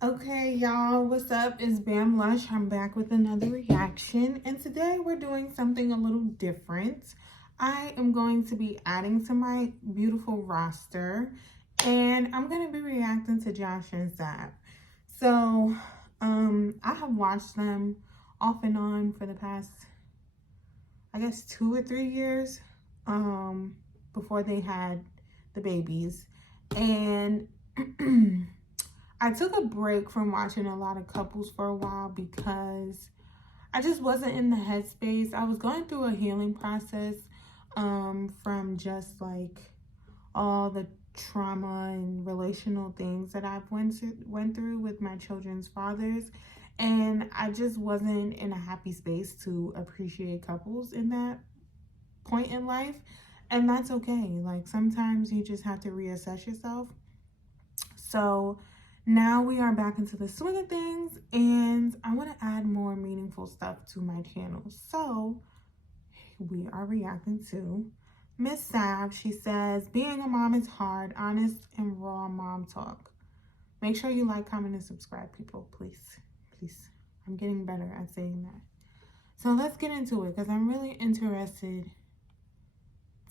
Okay, y'all, what's up? It's Bam Lush. I'm back with another reaction, and today we're doing something a little different. I am going to be adding to my beautiful roster, and I'm going to be reacting to Josh and Zab. So, I have watched them off and on for the past, I guess, 2 or 3 years, before they had the babies, and I took a break from watching a lot of couples for a while because I just wasn't in the headspace. I was going through a healing process from just like all the trauma and relational things that I've went through with my children's fathers, and I just wasn't in a happy space to appreciate couples in that point in life, and that's okay. Like sometimes you just have to reassess yourself. So now we are back into the swing of things, and I want to add more meaningful stuff to my channel. So we are reacting to Miss Sav. She says, being a mom is hard, honest and raw mom talk. Make sure you like, comment, and subscribe, people, please. Please. I'm getting better at saying that. So let's get into it because I'm really interested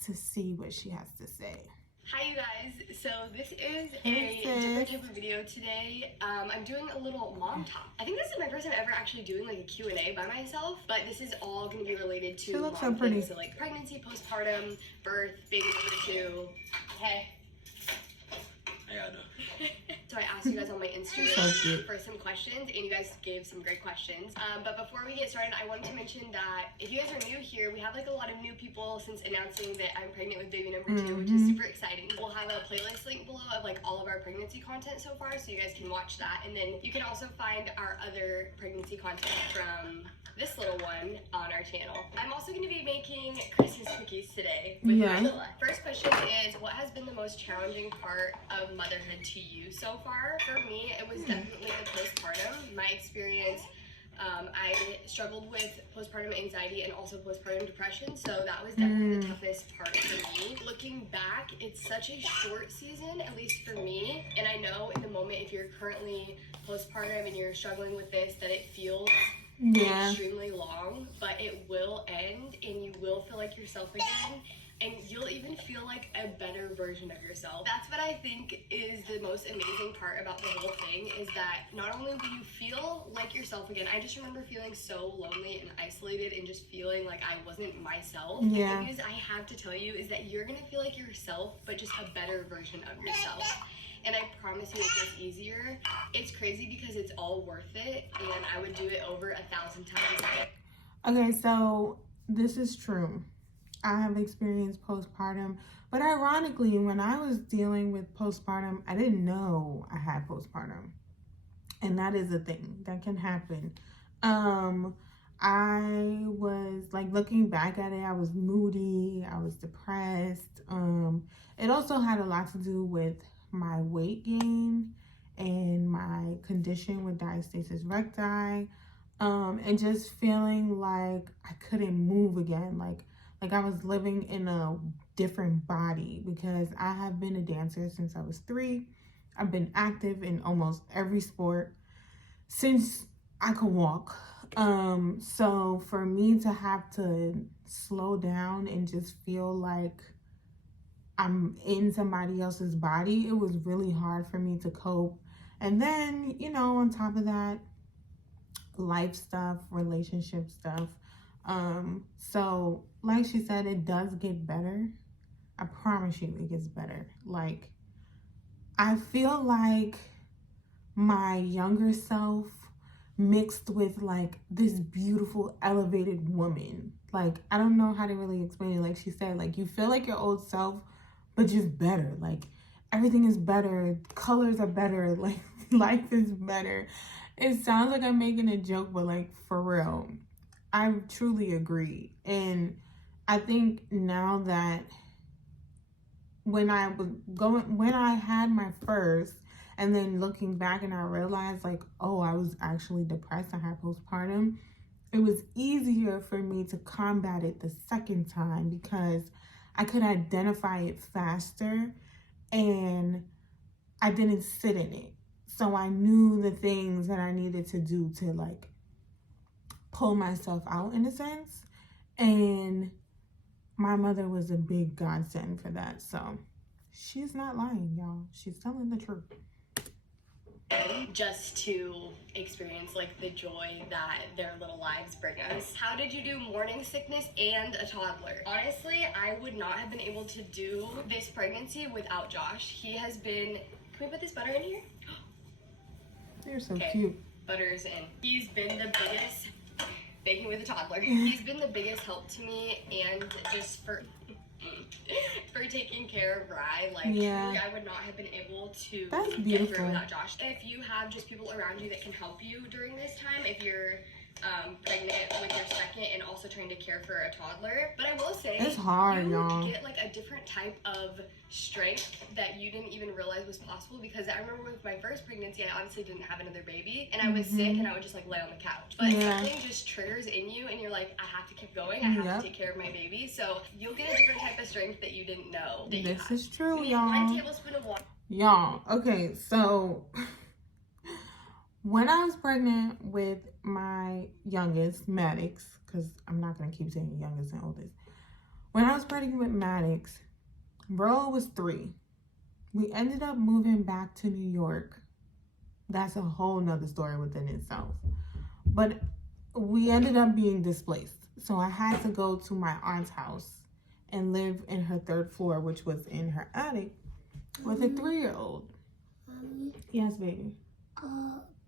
to see what she has to say. Hi you guys, so this is Hey, a different type of video today. I'm doing a little mom talk. I think this is my first time ever actually doing like a Q&A by myself, but this is all going to be related to looks mom so pretty. things, so like pregnancy, postpartum, birth, baby number 2. Hey. So I asked you guys on my Instagram for some questions, and you guys gave some great questions. But before we get started, I wanted to mention that if you guys are new here, we have like a lot of new people since announcing that I'm pregnant with baby number 2, which is super exciting. We'll have a playlist link below of like all of our pregnancy content so far, so you guys can watch that. And then you can also find our other pregnancy content from this little one on our channel. I'm also going to be making Christmas cookies today with Marcella. First question is, what has been the most challenging part of motherhood to you so far? For me, it was definitely the postpartum. My experience, I struggled with postpartum anxiety and also postpartum depression, so that was definitely the toughest part for me. Looking back, it's such a short season, at least for me, and I know in the moment if you're currently postpartum and you're struggling with this, that it feels extremely long, but it will end and you will feel like yourself again, and you'll even feel like a better version of yourself. That's what I think is the most amazing part about the whole thing, is that not only will you feel like yourself again, I just remember feeling so lonely and isolated and just feeling like I wasn't myself. The good news I have to tell you is that you're gonna feel like yourself, but just a better version of yourself. And I promise you it gets easier. It's crazy because it's all worth it, and I would do it over 1,000 times. Okay, so this is true. I have experienced postpartum, but ironically, when I was dealing with postpartum, I didn't know I had postpartum. And that is a thing that can happen. I was like, looking back at it, I was moody, I was depressed. It also had a lot to do with my weight gain and my condition with diastasis recti, and just feeling like I couldn't move again, like I was living in a different body, because I have been a dancer since I was 3. I've been active in almost every sport since I could walk. So for me to have to slow down and just feel like I'm in somebody else's body, it was really hard for me to cope. And then, on top of that, life stuff, relationship stuff. So like she said, it does get better. I promise you it gets better. Like, I feel like my younger self mixed with like this beautiful elevated woman. Like, I don't know how to really explain it. Like she said, like, you feel like your old self, but just better. Like, everything is better, colors are better, like life is better. It sounds like I'm making a joke, but like, for real, I truly agree. And I think now that when I had my first, and then looking back and I realized like, oh, I was actually depressed, I had postpartum, it was easier for me to combat it the second time because I could identify it faster and I didn't sit in it. So I knew the things that I needed to do to like pull myself out in a sense. And my mother was a big godsend for that. So she's not lying, y'all. She's telling the truth. Just to experience like the joy that their little lives bring us. How did you do morning sickness and a toddler? Honestly, I would not have been able to do this pregnancy without Josh. He has been, can we put this butter in here? You're so cute. Butter's in. He's been the biggest, baking with a toddler. He's been the biggest help to me, and just for taking care of Rye. Like, truly, I would not have been able to get through without Josh. If you have just people around you that can help you during this time, if you're pregnant with your second and also trying to care for a toddler. But I will say, it's hard, y'all. You get like a different type of strength that you didn't even realize was possible, because I remember with my first pregnancy, I honestly didn't have another baby, and I was sick, and I would just like lay on the couch. But something just triggers in you, and you're like, I have to keep going. I have to take care of my baby. So you'll get a different type of strength that you didn't know that this is true, y'all. 1 tablespoon of water. Y'all, okay, so when I was pregnant with my youngest, Maddox, because I'm not going to keep saying youngest and oldest. When I was pregnant with Maddox, bro was 3. We ended up moving back to New York. That's a whole nother story within itself. But we ended up being displaced. So I had to go to my aunt's house and live in her 3rd floor, which was in her attic, with a 3-year-old. Yes, baby.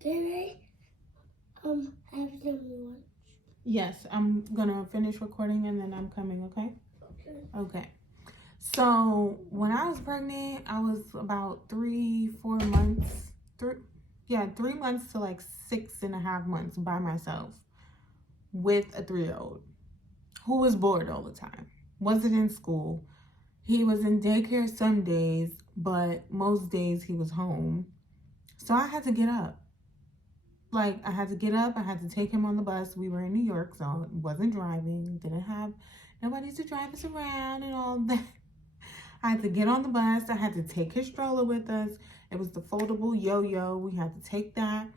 Can I have some lunch? Yes, I'm gonna finish recording and then I'm coming, okay? Okay. So when I was pregnant, I was about 3-4 months. 3 months to like 6.5 months by myself with a 3-year-old who was bored all the time. Wasn't in school. He was in daycare some days, but most days he was home. So I had to get up. Like, I had to get up. I had to take him on the bus. We were in New York, so I wasn't driving. Didn't have nobody to drive us around and all that. I had to get on the bus. I had to take his stroller with us. It was the foldable yo-yo. We had to take that.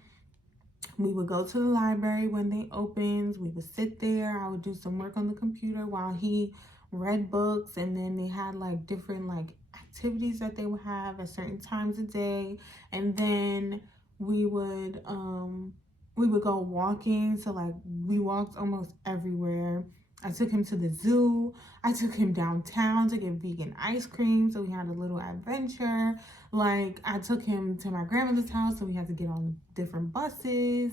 We would go to the library when they opened. We would sit there. I would do some work on the computer while he read books. And then they had like different like activities that they would have at certain times a day. And then we would go walking. So like we walked almost everywhere. I took him to the zoo. I took him downtown to get vegan ice cream. So we had a little adventure. Like, I took him to my grandmother's house. So we had to get on different buses.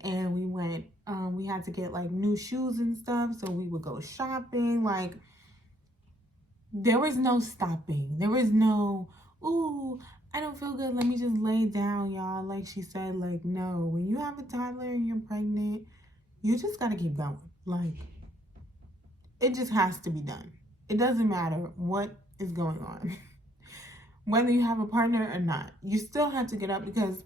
And we went, we had to get like new shoes and stuff. So we would go shopping. Like, there was no stopping. There was no, ooh, I don't feel good. Let me just lay down, y'all. Like she said, like, no. When you have a toddler and you're pregnant, you just got to keep going. Like, it just has to be done. It doesn't matter what is going on. Whether you have a partner or not, you still have to get up because,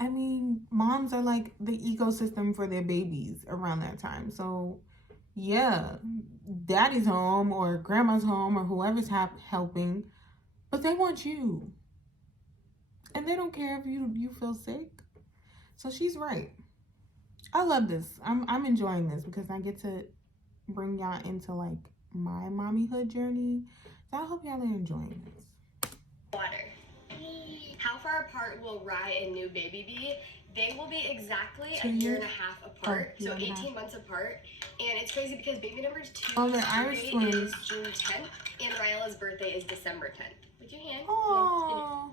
I mean, moms are like the ecosystem for their babies around that time. So, yeah, daddy's home or grandma's home or whoever's helping, but they want you. And they don't care if you feel sick. So she's right. I love this. I'm enjoying this because I get to bring y'all into like my mommyhood journey. So I hope y'all are enjoying this. Water. How far apart will Rye and new baby be? They will be exactly a year and a half apart, so 18 months apart. And it's crazy because baby number 2 is June 10th, and Ryella's birthday is December 10th. With your hand. Oh,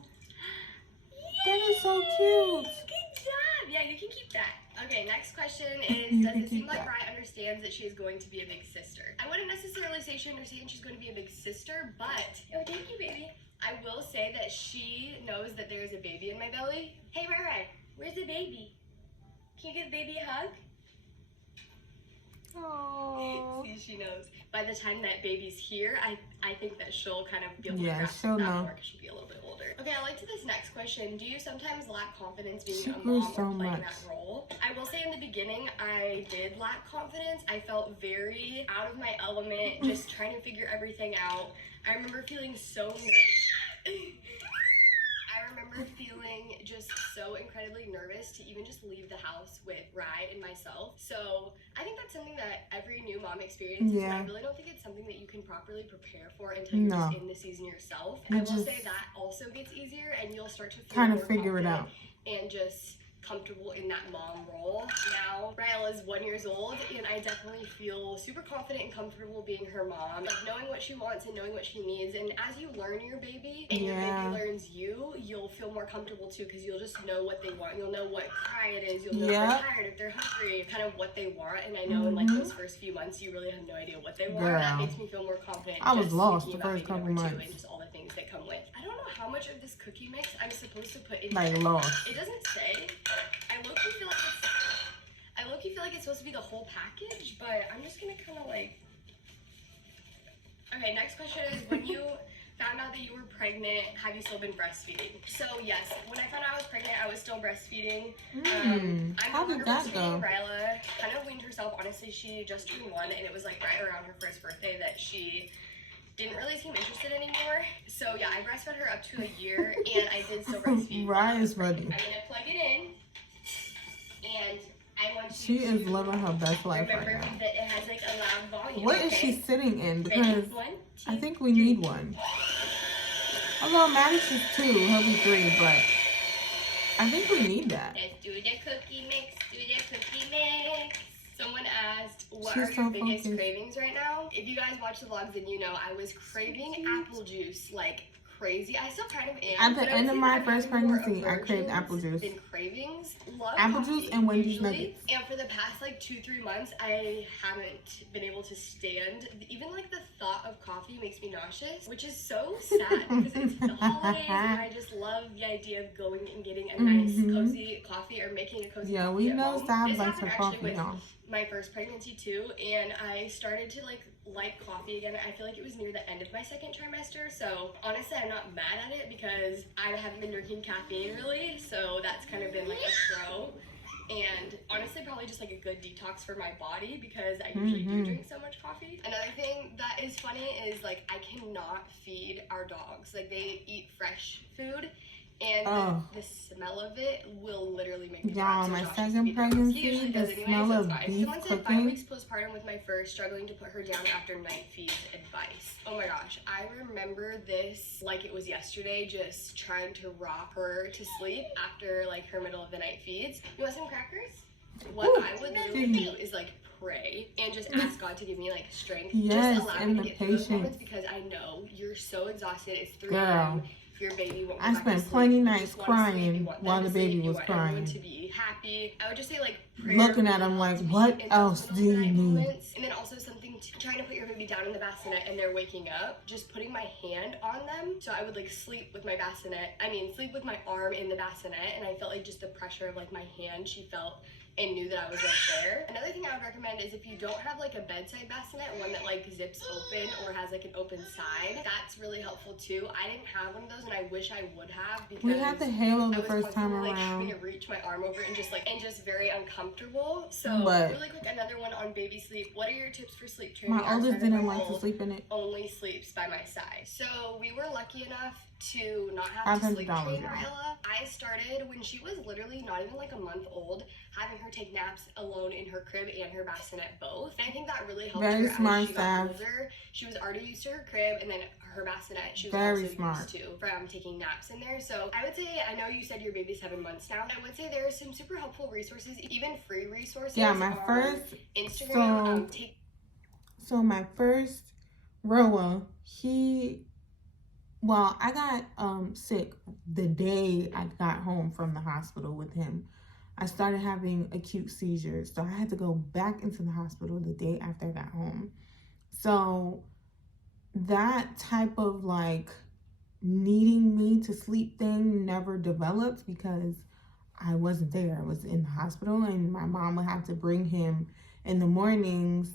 that is so cute. Good job. Yeah, you can keep that. Okay, next question is, does it seem like Rye understands that she is going to be a big sister? I wouldn't necessarily say she understands she's going to be a big sister, but, oh, thank you, baby. I will say that she knows that there is a baby in my belly. Hey, Rye, where's the baby? Can you give baby a hug? Oh. See, she knows. By the time that baby's here, I think that she'll kind of be able to grasp she'll that know. more because she'll be a little bit older. Okay, I'll like to this next question. Do you sometimes lack confidence being She a grew mom so or playing much. that role? I will say in the beginning, I did lack confidence. I felt very out of my element, just trying to figure everything out. I remember feeling so nervous. I remember remember feeling just so incredibly nervous to even just leave the house with Rye and myself. So I think that's something that every new mom experiences. Yeah. I really don't think it's something that you can properly prepare for until you're just in the season yourself. I will say that also gets easier, and you'll start to feel kind more of figure it out and just comfortable in that mom role. Now Ryla is 1 year old, and I definitely feel super confident and comfortable being her mom, like knowing what she wants and knowing what she needs. And as you learn your baby and your baby learns you, you'll feel more comfortable too, because you'll just know what they want. You'll know what cry it is. You'll know if they're tired, if they're hungry, kind of what they want. And I know in like those first few months you really have no idea what they want. That makes me feel more confident. I was lost the first couple months. And just all the things that come with. I don't know how much of this cookie mix I'm supposed to put in. Like lost. It doesn't say. I low-key feel like it's supposed to be the whole package, but I'm just gonna kind of like. Okay, next question is, when you found out that you were pregnant, have you still been breastfeeding? So yes, when I found out I was pregnant, I was still breastfeeding. How did that go? Ryla kind of weaned herself. Honestly, she just turned 1, and it was like right around her first birthday that she didn't really seem interested anymore. So yeah, I breastfed her up to a year, and I did still breastfeed. Rye is ready. I'm gonna plug it in, and I want you She is living her best life right now. remember that it has like a loud volume. What is she sitting in? Because Ready? 1, 2, I think we need one. Although Maddox is 2, he'll be 3, but I think we need that. Let's do the cookie mix. Do the cookie mix. Someone asked, what She's are so your biggest focused. Cravings right now? If you guys watch the vlogs, then you know I was craving apple juice like crazy. I still kind of am. At the end of my first pregnancy, I craved apple juice. Than cravings. Love Apple coffee, juice and Wendy's usually. nuggets. And for the past like 2-3 months, I haven't been able to stand. Even like the thought of coffee makes me nauseous, which is so sad because it's the holidays, and I just love the idea of going and getting a nice cozy coffee or making a cozy Yeah, coffee we at know home. Sab This likes her happened actually coffee, with y'all. my first pregnancy too, and I started to like coffee again. I feel like it was near the end of my second trimester, so honestly I'm not mad at it because I haven't been drinking caffeine really, so that's kind of been like a pro. And honestly probably just like a good detox for my body because I usually do drink so much coffee. Another thing that is funny is like I cannot feed our dogs. Like they eat fresh food, and the smell of it will literally make me y'all, my second pregnancy, the smell of beef Someone said 5 cooking. weeks postpartum with my first, struggling to put her down after night feeds. Advice. Oh my gosh, I remember this like it was yesterday, just trying to rock her to sleep after like her middle of the night feeds. You want some crackers? What I would literally do is like pray and just ask God to give me like strength. Yes, just allow and me to the get through those moments patience. because I know you're so exhausted. It's 3 Girl. a.m. Your baby won't go I back to spent sleep. plenty You nights just want to sleep. crying You want them while to the sleep. baby You was want everyone crying. to be happy. I would just say like prayer, Looking at him like, what else do you need? moments. And then also something trying to put your baby down in the bassinet and they're waking up, just putting my hand on them. So I would like sleep with my sleep with my arm in the bassinet, and I felt like just the pressure of like my hand, she felt and knew that I was right there. Another thing I would recommend is if you don't have like a bedside bassinet, one that like zips open or has like an open side, that's really helpful too. I didn't have one of those, and I wish I would have because We had the Halo the I was first time constantly, like, around. trying to reach my arm over and just very uncomfortable. So really quick, another one on baby sleep. What are your tips for sleep training? My oldest didn't like to sleep in it. Only sleeps by my side. So we were lucky enough to not have to sleep train Ryla. I started when she was literally not even like a month old, having her take naps alone in her crib and her bassinet both. And I think that really helped her as she got older. She was already used to her crib, and then her bassinet she was also used to from taking naps in there. So I would say, I know you said your baby's 7 months now, I would say there are some super helpful resources, even free resources. Yeah, my first Instagram. So my first Roa, I got sick the day I got home from the hospital with him. I started having acute seizures, so I had to go back into the hospital the day after I got home. So that type of like needing me to sleep thing never developed because I wasn't there. I was in the hospital, and my mom would have to bring him in the mornings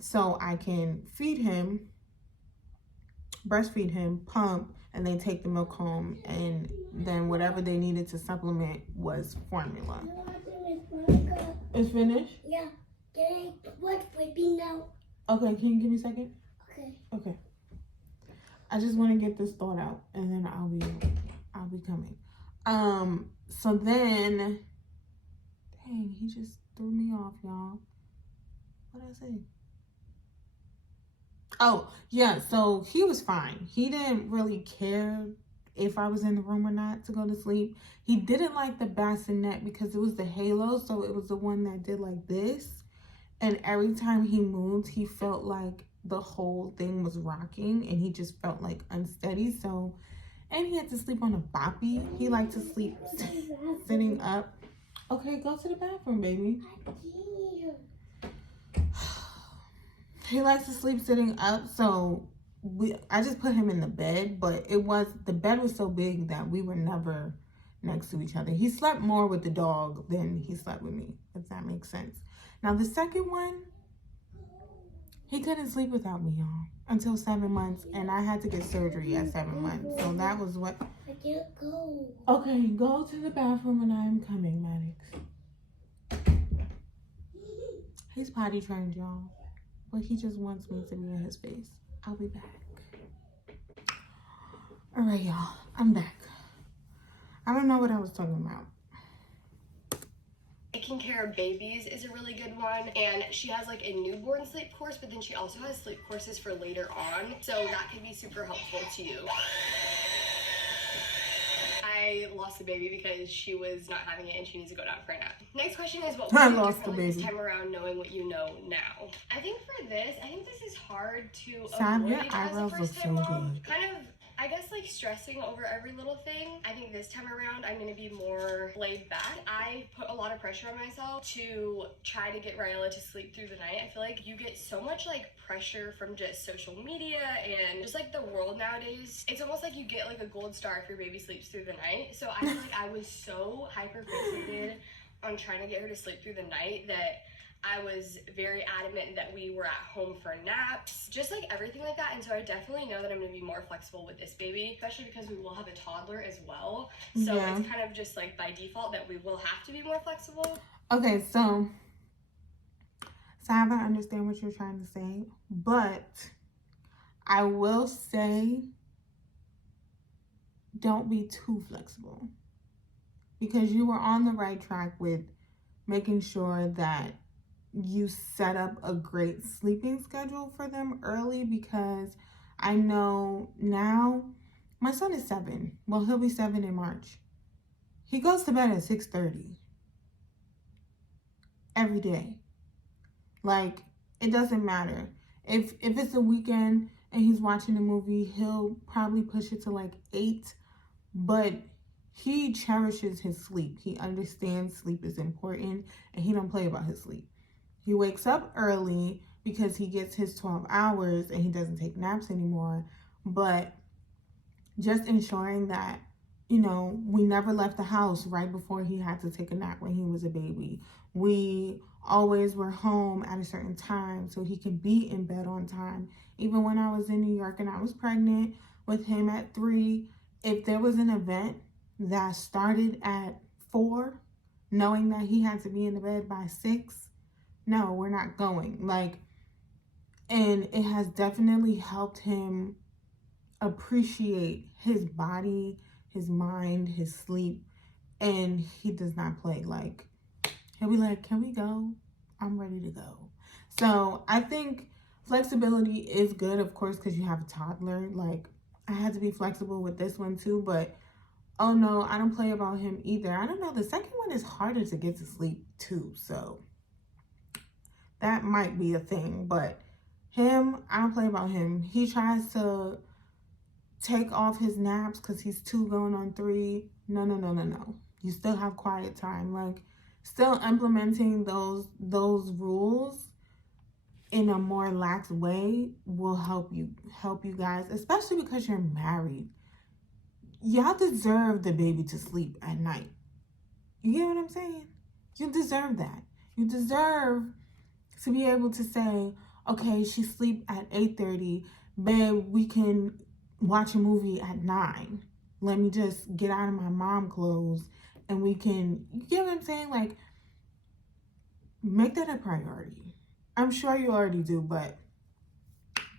so I can feed him, breastfeed him, pump, and then take the milk home, and then whatever they needed to supplement was formula. It's finished? Yeah. Can I watch baby now? Okay, can you give me a second? Okay. Okay. I just want to get this thought out, and then I'll I'll be coming. So then, dang, he just threw me off, y'all. What did I say? Oh, yeah, so he was fine. He didn't really care if I was in the room or not to go to sleep. He didn't like the bassinet because it was the halo, so it was the one that did like this. And every time he moved, he felt like the whole thing was rocking and he just felt like unsteady. So, and he had to sleep on a boppy. He liked to sleep sitting up. Okay, go to the bathroom, baby. He likes to sleep sitting up, so I just put him in the bed, but the bed was so big that we were never next to each other. He slept more with the dog than he slept with me, if that makes sense. Now, the second one, he couldn't sleep without me, y'all, until 7 months, and I had to get surgery at 7 months. So that was what... I can't go. Okay, go to the bathroom and I'm coming, Maddox. He's potty trained, y'all, but he just wants me to be in his face. I'll be back. All right, y'all, I'm back. I don't know what I was talking about. Taking care of babies is a really good one, and she has like a newborn sleep course, but then she also has sleep courses for later on, so that could be super helpful to you. I lost the baby because she was not having it and she needs to go down for a nap. Next question is, what would you do differently this time around knowing what you know now? I think this is hard to avoid as a first time mom. Kind of, I guess, like stressing over every little thing. I think this time around I'm gonna be more laid back. I put a lot of pressure on myself to try to get Raela to sleep through the night. I feel like you get so much like pressure from just social media and just like the world nowadays. It's almost like you get like a gold star if your baby sleeps through the night. So I feel like I was so hyper fixated on trying to get her to sleep through the night that I was very adamant that we were at home for naps, just like everything like that. And so I definitely know that I'm gonna be more flexible with this baby, especially because we will have a toddler as well. So it's kind of just like by default that we will have to be more flexible. Okay, so I understand what you're trying to say, but I will say don't be too flexible, because you were on the right track with making sure that you set up a great sleeping schedule for them early, because I know now my son is 7. Well, he'll be 7 in March. He goes to bed at 6:30 every day. Like, it doesn't matter. If it's a weekend and he's watching a movie, he'll probably push it to like 8, but he cherishes his sleep. He understands sleep is important and he don't play about his sleep. He wakes up early because he gets his 12 hours and he doesn't take naps anymore. But just ensuring that, you know, we never left the house right before he had to take a nap when he was a baby. We always were home at a certain time so he could be in bed on time. Even when I was in New York and I was pregnant with him at 3, if there was an event that started at 4, knowing that he had to be in the bed by 6, no, we're not going. Like, and it has definitely helped him appreciate his body, his mind, his sleep, and he does not play. Like, he'll be like, can we go? I'm ready to go. So I think flexibility is good, of course, because you have a toddler. Like, I had to be flexible with this one too, but oh no, I don't play about him either. I don't know, the second one is harder to get to sleep too, so that might be a thing. But him, I don't play about him. He tries to take off his naps because he's 2 going on 3. No. You still have quiet time. Like, still implementing those rules in a more lax way will help you guys, especially because you're married. Y'all deserve the baby to sleep at night. You get what I'm saying? You deserve that. You deserve to be able to say, okay, she sleep at 8:30, babe, we can watch a movie at 9. Let me just get out of my mom clothes and we can, you get what I'm saying? Like, make that a priority. I'm sure you already do, but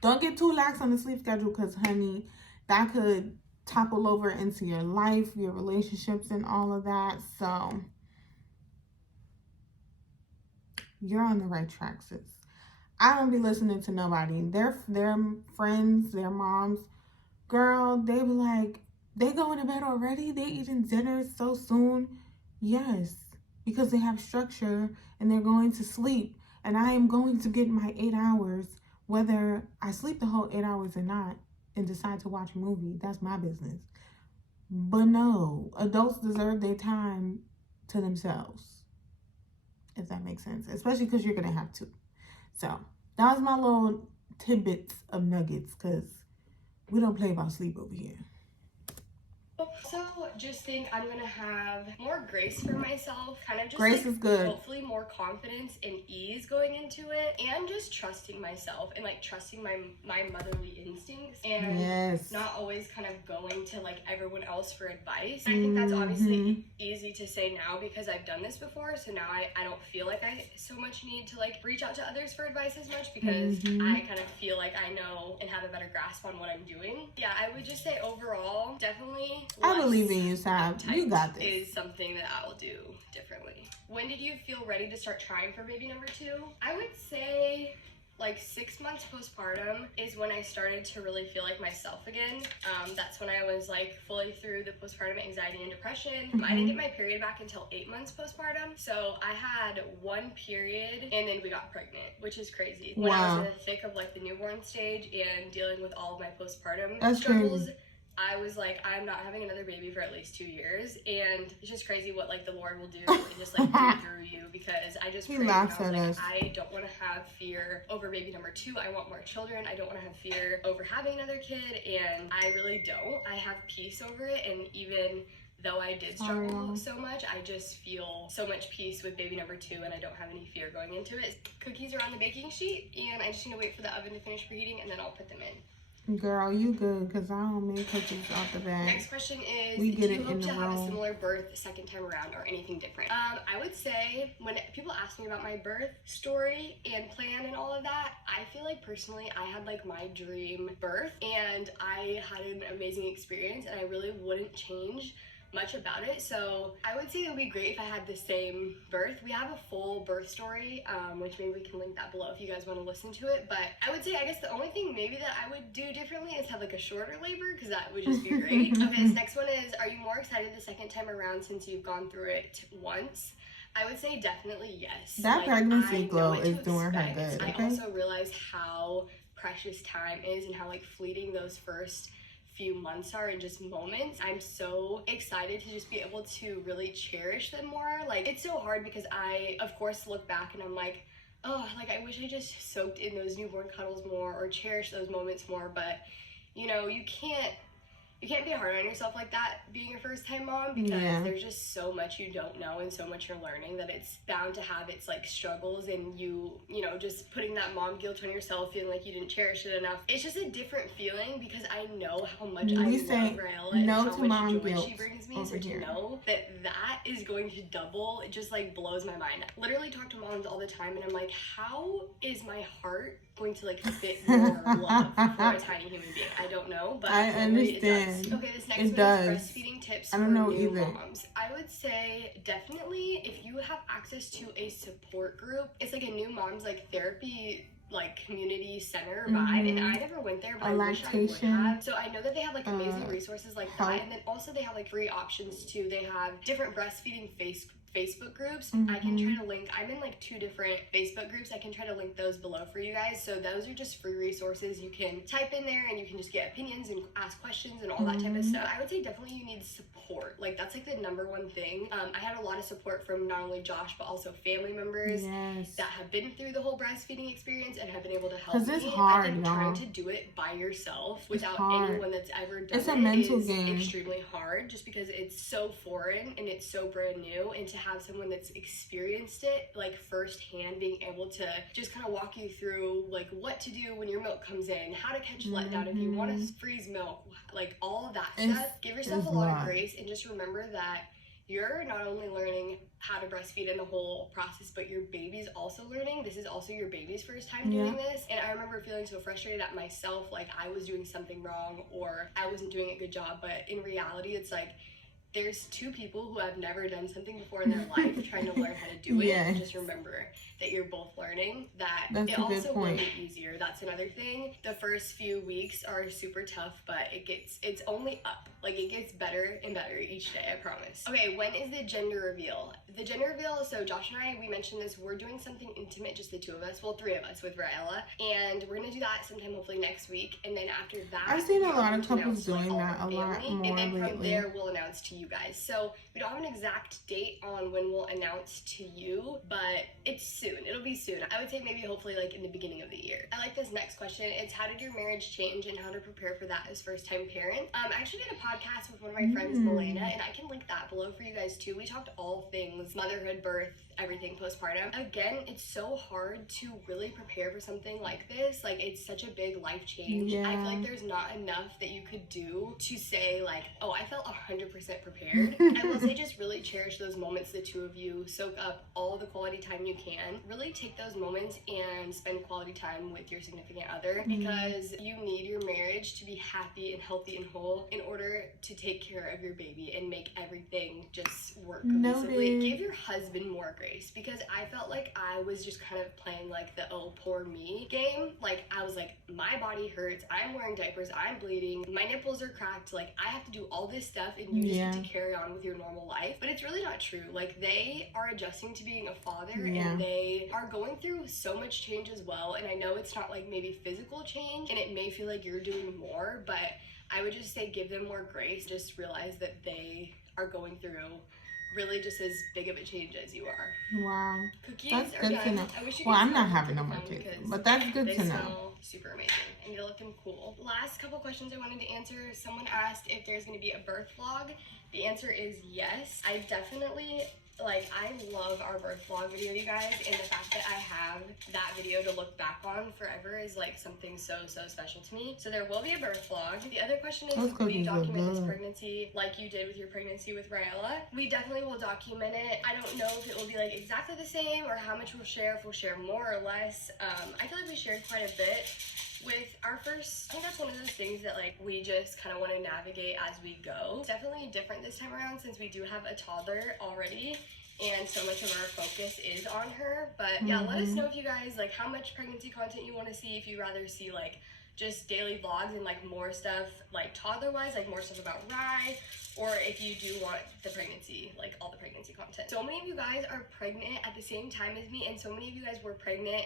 don't get too lax on the sleep schedule, because honey, that could topple over into your life, your relationships, and all of that. So you're on the right track, sis. I don't be listening to nobody. Their friends, their moms, girl, they be like, they going to bed already? They eating dinner so soon? Yes, because they have structure and they're going to sleep. And I am going to get my 8 hours, whether I sleep the whole 8 hours or not, and decide to watch a movie. That's my business. But no, adults deserve their time to themselves, if that makes sense, especially because you're going to have to. So that was my little tidbits of nuggets, because we don't play about sleep over here. So just think I'm gonna have more grace for myself, kind of just Grace is good. Hopefully more confidence and ease going into it, and just trusting myself and like trusting my motherly instincts, and yes, not always kind of going to like everyone else for advice. I think that's obviously easy to say now because I've done this before, so now I don't feel like I so much need to like reach out to others for advice as much, because I kind of feel like I know and have a better grasp on what I'm doing. Yeah, I would just say overall, definitely I believe in you, Sam. You got this. Is something that I will do differently. When did you feel ready to start trying for baby number 2? I would say like 6 months postpartum is when I started to really feel like myself again. That's when I was like fully through the postpartum anxiety and depression. I didn't get my period back until 8 months postpartum. So I had 1 period and then we got pregnant, which is crazy. When I was in the thick of like the newborn stage and dealing with all of my postpartum struggles. Crazy. I was like, I'm not having another baby for at least 2 years, and it's just crazy what like the Lord will do and just like go through you, because I just prayed and I was like, I don't want to have fear over baby number 2. I want more children. I don't want to have fear over having another kid, and I really don't. I have peace over it, and even though I did struggle so much, I just feel so much peace with baby number 2, and I don't have any fear going into it. Cookies are on the baking sheet, and I just need to wait for the oven to finish preheating, and then I'll put them in. Girl, you good, because I don't make cookies off the bat. Next question is, do you hope to have a similar birth second time around or anything different? I would say when people ask me about my birth story and plan and all of that, I feel like personally I had like my dream birth and I had an amazing experience, and I really wouldn't change much about it. So I would say it would be great if I had the same birth. We have a full birth story, which maybe we can link that below if you guys want to listen to it. But I would say, I guess the only thing maybe that I would do differently is have like a shorter labor, because that would just be great. Okay, this next one is, are you more excited the second time around since you've gone through it once? I would say definitely yes. That pregnancy glow is doing her good. I also realize how precious time is and how like fleeting those first few months are and just moments. I'm so excited to just be able to really cherish them more. Like, it's so hard because I of course look back and I'm like, oh, like I wish I just soaked in those newborn cuddles more or cherished those moments more. But you know, you can't be hard on yourself like that being your first time mom, because there's just so much you don't know and so much you're learning that it's bound to have its like struggles, and you know, just putting that mom guilt on yourself, feeling like you didn't cherish it enough. It's just a different feeling, because I know how much I love Raella and how much joy she brings me. So to know that that is going to double, it just like blows my mind. I literally talk to moms all the time and I'm like, how is my heart going to like fit more love for a tiny human being? I don't know, but I understand. Okay, this next one is breastfeeding tips I don't know for new either. moms. I would say definitely if you have access to a support group, it's like a new mom's like therapy like community center vibe, and I never went there, but I wish I would have. So I know that they have like amazing resources like that, and then also they have like free options too. They have different breastfeeding Facebook groups. I can try to link, I'm in like 2 different Facebook groups. I can try to link those below for you guys. So those are just free resources. You can type in there and you can just get opinions and ask questions and all that type of stuff. I would say definitely you need support. Like that's like the #1 thing. I had a lot of support from not only Josh, but also family members that have been through the whole breastfeeding experience and have been able to help me. It's hard, I think trying to do it by yourself without anyone that's ever done it is extremely hard, just because it's so foreign and it's so brand new, and to have someone that's experienced it like firsthand, being able to just kind of walk you through like what to do when your milk comes in, how to catch letdown if you want to freeze milk, like all of that stuff. Give yourself a lot of grace, and just remember that you're not only learning how to breastfeed in the whole process, but your baby's also learning. This is also your baby's first time doing this. And I remember feeling so frustrated at myself, like I was doing something wrong or I wasn't doing a good job. But in reality, it's like, there's two people who have never done something before in their life trying to learn how to do it. And just remember that you're both learning, that it also will get easier. That's another thing. The first few weeks are super tough, but it's only up. Like, it gets better and better each day, I promise. Okay, when is the gender reveal? The gender reveal, so Josh and I, we mentioned this, we're doing something intimate, just the two of us, well, three of us with Raella, and we're gonna do that sometime hopefully next week, and then after that, I've seen a lot of couples doing that a lot more and then lately. From there, we'll announce to you guys. So we don't have an exact date on when we'll announce to you, but it's soon. It'll be soon. I would say maybe hopefully like in the beginning of the year. I like this next question. It's how did your marriage change and how to prepare for that as first-time parent. I actually did a podcast with one of my friends, Milena, and I can link that below for you guys too. We talked all things motherhood, birth, everything postpartum. Again, it's so hard to really prepare for something like this. Like, it's such a big life change. I feel like there's not enough that you could do to say like, oh, I felt 100% prepared. I will say just really cherish those moments, the two of you. Soak up all the quality time you can. Really take those moments and spend quality time with your significant other, because you need your marriage to be happy and healthy and whole in order to take care of your baby and make everything just work cohesively. Give your husband more grace, because I felt like I was just kind of playing like the oh poor me game. Like, I was like, my body hurts, I'm wearing diapers, I'm bleeding, my nipples are cracked, like I have to do all this stuff and you just get to carry on with your normal life. But it's really not true. Like, they are adjusting to being a father and they are going through so much change as well. And I know it's not like maybe physical change and it may feel like you're doing more, but I would just say give them more grace. Just realize that they are going through really just as big of a change as you are. Wow. Cookies that's are good done. to know. I wish you Well, could I'm smell not them having no from more the cake, because but that's good they to know. smell super amazing and you let them cool. Last couple questions I wanted to answer. Someone asked if there's going to be a birth vlog. The answer is yes. I definitely, like, I love our birth vlog video, you guys, and the fact that I have that video to look back on forever is like something so special to me. So there will be a birth vlog. The other question is, will you document this pregnancy like you did with your pregnancy with Raella? We definitely will document it. I don't know if it will be like exactly the same or how much we'll share, if we'll share more or less. I feel like we shared quite a bit with our first. I think that's one of those things that like we just kind of want to navigate as we go. It's definitely different this time around since we do have a toddler already and so much of our focus is on her. But yeah, let us know if you guys like how much pregnancy content you want to see, if you rather see like just daily vlogs and like more stuff like toddler wise, like more stuff about Rye, or if you do want the pregnancy, like all the pregnancy content. So many of you guys are pregnant at the same time as me, and so many of you guys were pregnant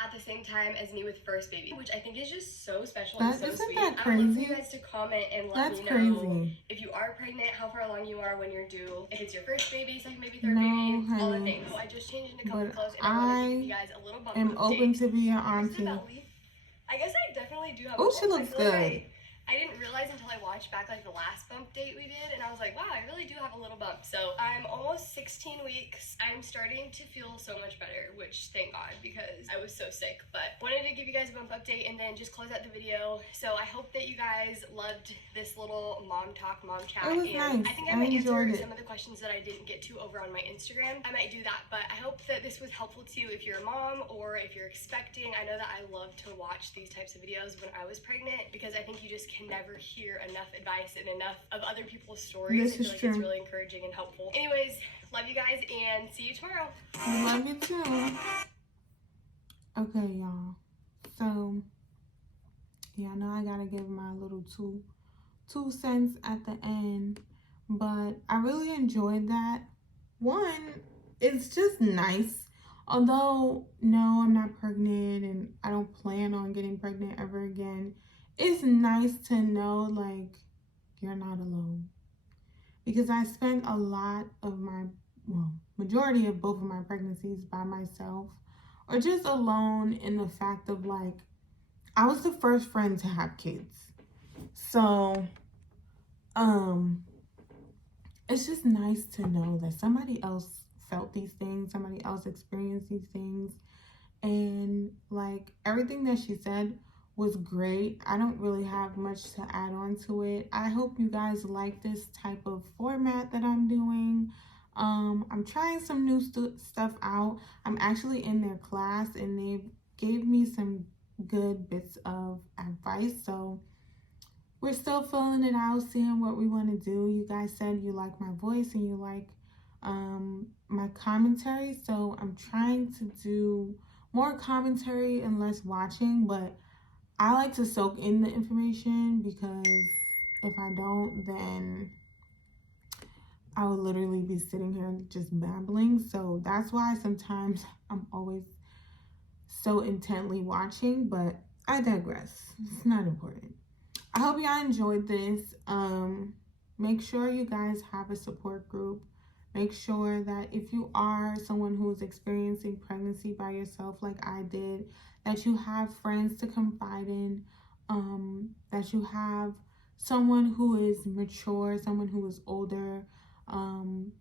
at the same time as me with first baby, which I think is just so special and so sweet. That I would love for you guys to comment and let me know crazy. If you are pregnant, how far along you are when you're due, if it's your first baby, second baby, third baby, all the things. So I just changed into couple clothes and I wanted to give you guys a little bump am open to be an auntie. I guess I definitely do have a Oh, bump. she looks good. I didn't realize until I watched back like the last bump date we did, and I was like, wow, I really do have a little bump. So I'm almost 16 weeks. I'm starting to feel so much better, which thank God, because I was so sick. But wanted to give you guys a bump update and then just close out the video. So I hope that you guys loved this little mom talk, mom chat. It was nice. I think I might answer some of the questions that I didn't get to over on my Instagram. I might do that, but I hope that this was helpful to you if you're a mom or if you're expecting. I know that I love to watch these types of videos when I was pregnant because I think you just can never hear enough advice and enough of other people's stories. I feel like it's really encouraging and helpful. Anyways, love you guys and see you tomorrow. Love you too. Okay, y'all. So, yeah, I know I gotta give my little two cents at the end, but I really enjoyed that. One, it's just nice. Although, no, I'm not pregnant and I don't plan on getting pregnant ever again. It's nice to know, like, you're not alone. Because I spent a lot of my, well, majority of both of my pregnancies by myself. Or just alone in the fact of, like, I was the first friend to have kids. So, it's just nice to know that somebody else felt these things. Somebody else experienced these things. And, like, everything that she said was great. I don't really have much to add on to it. I hope you guys like this type of format that I'm doing. I'm trying some new stuff out. I'm actually in their class and they gave me some good bits of advice. So we're still filling it out, seeing what we want to do. You guys said you like my voice and you like my commentary. So I'm trying to do more commentary and less watching, but I like to soak in the information because if I don't, then I would literally be sitting here just babbling. So that's why sometimes I'm always so intently watching, but I digress. It's not important. I hope y'all enjoyed this. Make sure you guys have a support group. Make sure that if you are someone who's experiencing pregnancy by yourself like I did, that you have friends to confide in, that you have someone who is mature, someone who is older, an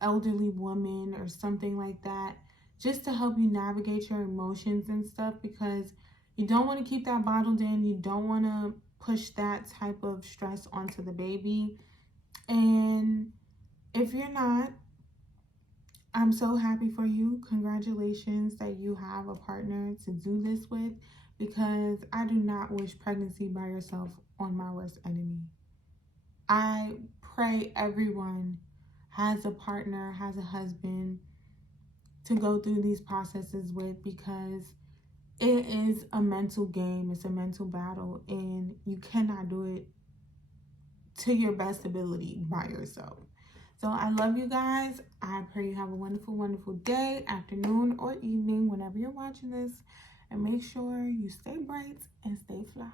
elderly woman or something like that, just to help you navigate your emotions and stuff, because you don't want to keep that bottled in. You don't want to push that type of stress onto the baby. And if you're not, I'm so happy for you. Congratulations that you have a partner to do this with, because I do not wish pregnancy by yourself on my worst enemy. I pray everyone has a partner, has a husband to go through these processes with, because it is a mental game. It's a mental battle, and you cannot do it to your best ability by yourself. So I love you guys. I pray you have a wonderful, wonderful day, afternoon, or evening whenever you're watching this. And make sure you stay bright and stay fly.